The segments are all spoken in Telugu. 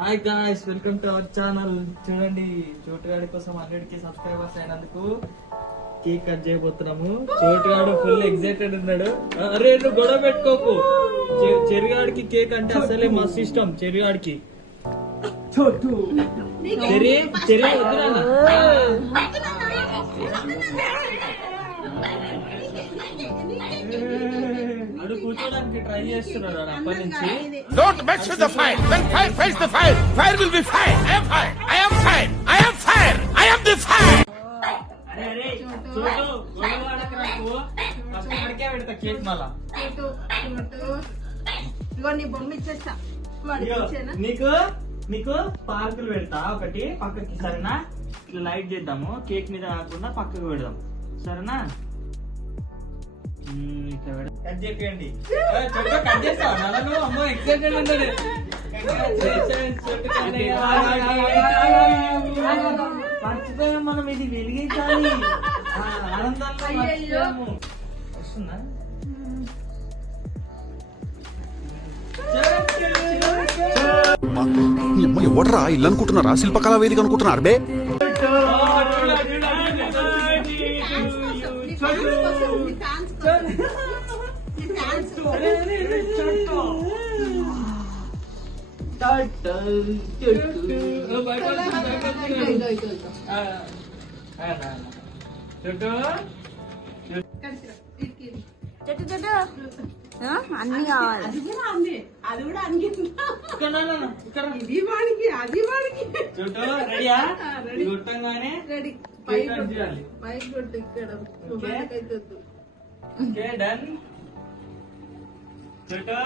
Hi guys welcome to our channel చూడండి చోటుగాడి కోసం హండ్రెడ్కి సబ్స్క్రైబర్స్ అయినందుకు కేక్ కట్ చేయబోతున్నాము. చోటుగాడు ఫుల్ ఎక్సైటెడ్ ఉన్నాడు. అరే నువ్వు గొడవ పెట్టుకోకు. చెరిగాడికి కేక్ అంటే అసలే మస్తు ఇష్టం చెరిగాడికి. చోటు. చెరి చెరి వద్దురా. I am fire. I am fire. I am the fire. అరే అరే చోటు గొడవ ఆడకురా నువ్వు. ఫస్ట్ ఇక్కడికే పెడతా కేక్ మళ్ళా. చూటు చూటు ఇగో నీ బొమ్మ ఇచ్చేస్తా. వాడికి ఇదిగో, ఇచ్చేనా? నీకు నీకు పార్కులు పెడతా. ఒకటి పక్కకి సరేనా? ఇట్లా లైట్ చేద్దాము. కేక్ మీద కాకుండా పక్కకు పెడదాం. సరేనా? మ్మ్, కట్ కట్ చేస్తావా? నాన్న అమ్మో ఎక్సైటెడ్. మర్చిపోయాం మనం ఇది వెలిగించాలి. ఆనందంలో. వస్తుందా? ఎవడరా? ఇల్లు అనుకుంటున్నారా శిల్పకళా వేదిక అనుకుంటున్నారు బే చెట్టు చెట్టు అన్ని కావాలి అది కూడా అంది అది కూడా అందిందా ఇది వాడికి అది వాడికి రెడీయా రెడీ. కొట్టంగానే రెడీ పైకి కొట్టు. ఇక్కడ ఓకే డన్ చోటు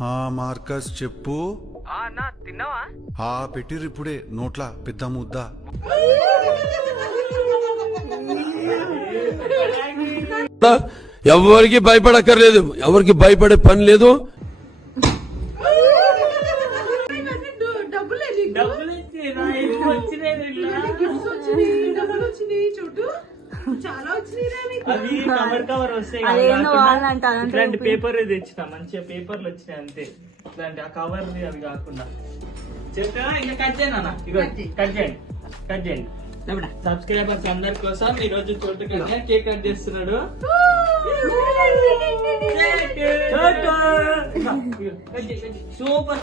హా మార్కస్ చెప్పు. తిన్నావా? హా పెట్టిర్రు ఇప్పుడే నోట్ల పెద్ద ముద్ద. ఎవరికి భయపడక్కర్లేదు ఎవరికి భయపడే పని లేదు. డబ్బులే వచ్చినాయి డబ్బులు చూడు. కవర్ కవర్ వస్తాయి ఇట్లాంటి. పేపర్ తెచ్చిన మంచిగా పేపర్లు వచ్చినాయి అంతే. ఇట్లాంటి ఆ కవర్ అది కాకుండా. చెప్తా ఇంకా కట్ చేయనా ఇగో కట్ చేయి. కట్ చేయండి. కట్ చేయండి. సబ్స్క్రైబర్స్ అందరి కోసం ఈ రోజు చోటు కన్నా కేక్ కట్ చేస్తున్నాడు. సూపర్ సూపర్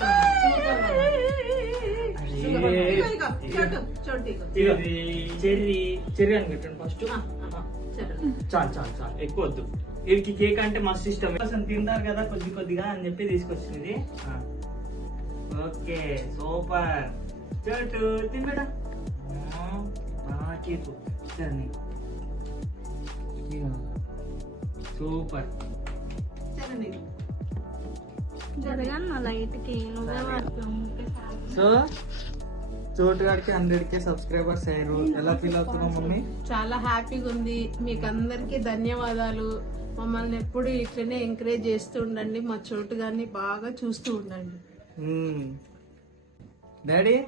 చెర్రీ చెర్రీ అని పెట్టండి ఫస్ట్ చలో. చాలు చాలు ఎక్కువ వద్దు. వీడికి కేక్ అంటే మస్తు ఇష్టం. అసలు తింటారు కదా కొద్ది కొద్దిగా అని చెప్పి తీసుకొచ్చింది. ఆ. Okay super. చోటు కేకు. సరే సూపర్. జరగన్న లైట్కి నువ్వే సో చోటుగాడికి హండ్రెడ్ కే సబ్స్క్రైబర్స్ అయ్యారు. ఎలా ఫీల్ అవుతున్నావు మమ్మీ? చాలా హ్యాపీగా ఉంది. మీకు అందరికీ ధన్యవాదాలు. మమ్మల్ని ఎప్పుడు ఇట్లనే ఎంకరేజ్ చేస్తూ ఉండండి. మా చోటు గారిని బాగా చూస్తూ ఉండండి. డాడీ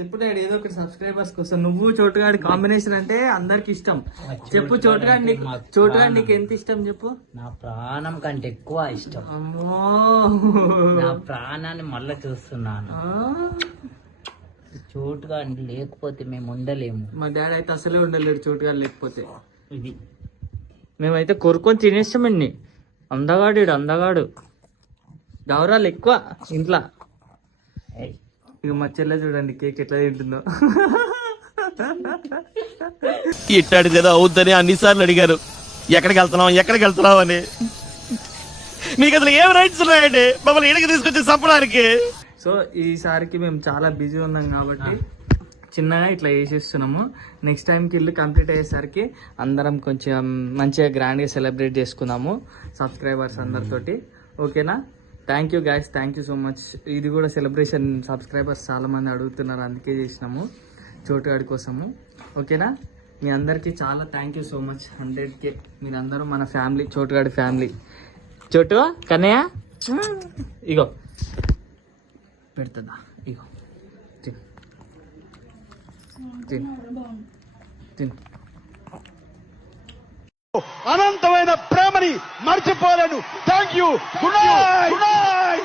చెప్పు డాడీ ఏదో ఒకటి సబ్స్క్రైబర్స్ కోసం. నువ్వు చోటుగాడి కాంబినేషన్ అంటే అందరికి ఇష్టం. చెప్పు చోటుగాడి నీకు చోటుగాడి నీకు ఎంత ఇష్టం చెప్పు. నా ప్రాణం కంటే ఎక్కువ ఇష్టం. అమ్మో. నా ప్రాణాన్ని మళ్ళా చూస్తున్నాను. చోటుగా లేకపోతే మేము ఉండలేము. మా డాడీ అయితే అసలే ఉండలేడు చోటుగా లేకపోతే. ఇది. మేమైతే కొరుకొని తినేస్తామండి అందగాడు అందగాడు. గౌరాలు ఎక్కువ ఇంట్లో. ఇక మా చెల్లె చూడండి కేక్ ఎట్లా తింటుందో. ఇట్టాడిది ఏదో అవుద్దని అన్నిసార్లు అడిగారు. ఎక్కడికి వెళ్తున్నాం ఎక్కడికి వెళ్తున్నాం అని. మీకు అసలు ఏం రైట్స్ ఉన్నాయండి? మమ్మల్ని ఇడికి తీసుకొచ్చి చంపడానికి. సో ఈసారికి మేము చాలా బిజీ ఉన్నాం కాబట్టి చిన్నగా ఇట్లా వేసేస్తున్నాము నెక్స్ట్ టైంకి ఇల్లు కంప్లీట్ అయ్యేసరికి అందరం కొంచెం మంచిగా గ్రాండ్గా సెలబ్రేట్ చేసుకుందాము సబ్స్క్రైబర్స్ అందరితోటి. ఓకేనా? Thank you guys thank you so much ఇది కూడా సెలబ్రేషన్ సబ్స్క్రైబర్స్ చాలామంది అడుగుతున్నారు అందుకే చేసినాము చోటుగాడి కోసము. ఓకేనా? మీ అందరికీ చాలా థ్యాంక్ యూ సో మచ్ హండ్రెడ్కే మీరందరూ మన ఫ్యామిలీ చోటుగాడి ఫ్యామిలీ చోటు కన్నయ్య? ఇగో. పెడుతుందా? ఇగో తిను. తిను. తిను అనంతమైన ప్రేమని మర్చిపోలేను. Thank you good night